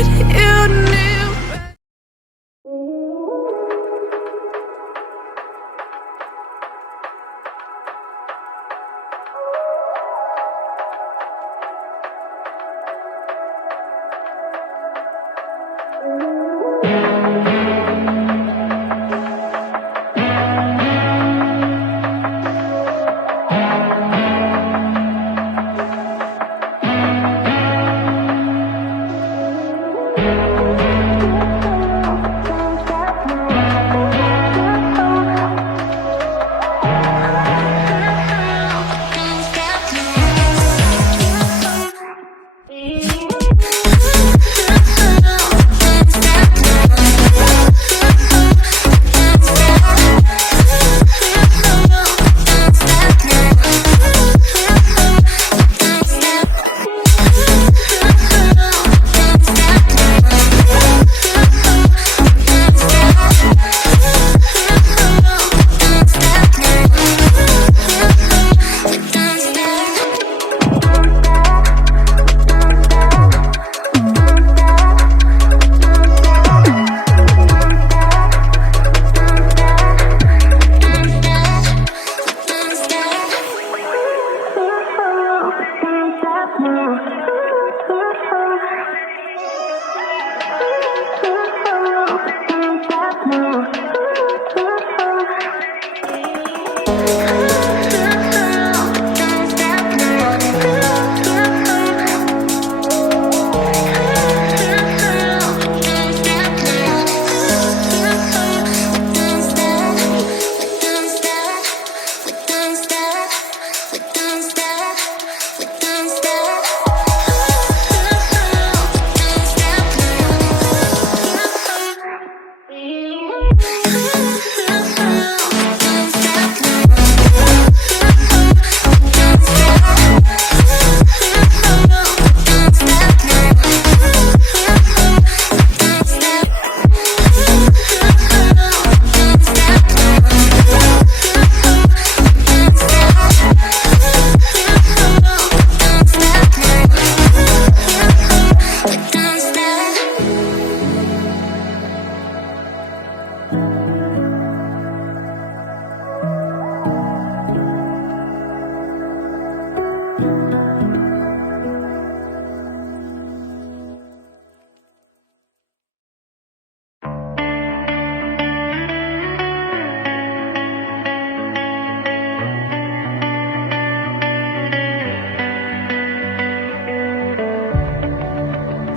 what you knew.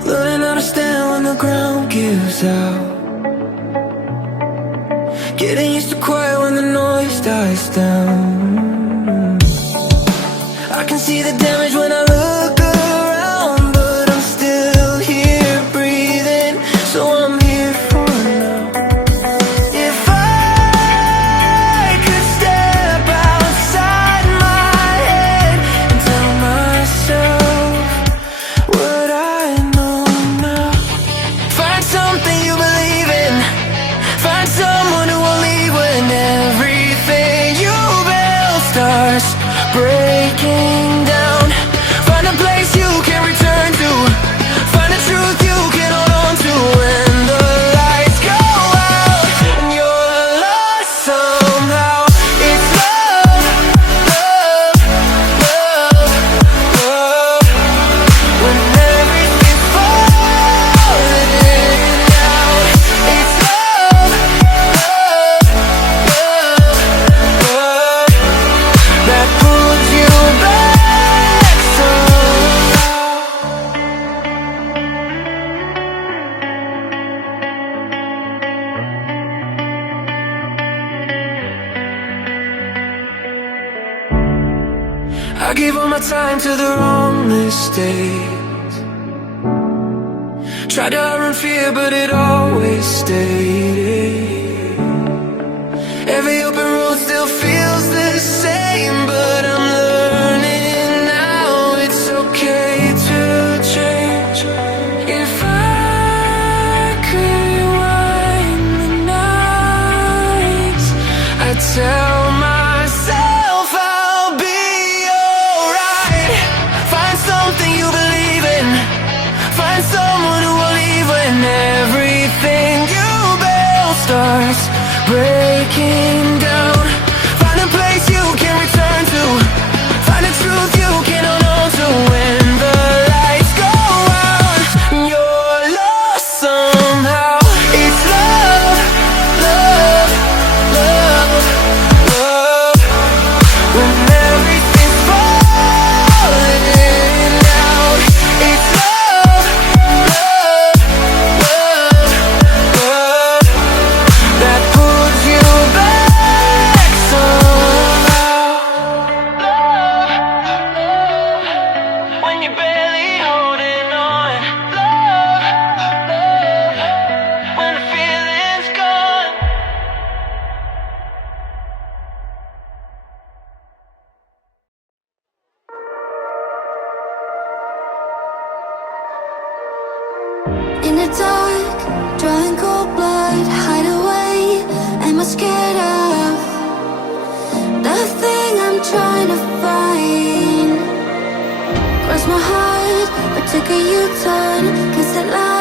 Learning how to stand when the ground gives out. Getting used to quiet when the noise dies down. I can see the damage when I look around, but I'm still here breathing, so I'm here for now. If I could step outside my head and tell myself what I know now. Find something you believe in. Find someone who will leave when everything you build starts breaking down. Find a place you can return to. Find a truth you can hold on to when the lights go out and you're lost somehow. It's love, love, love, love. When everything's falling in and out. It's love, love, love, love that pulls you back somehow. I gave all my time to the wrong mistakes. Tried to outrun fear, but it always stayed. Every open road still feels the same, but I'm learning now it's okay to change. If I could rewind the nights, I'd tell myself I'll be alright. Find something you believe in. Find someone who will leave you're barely holding on. Love, love, when the feeling's gone. In the dark, drawing cold blood, hide away. Am I scared of the thing I'm trying to find? Cross my heart, but took a U-turn, 'cause that line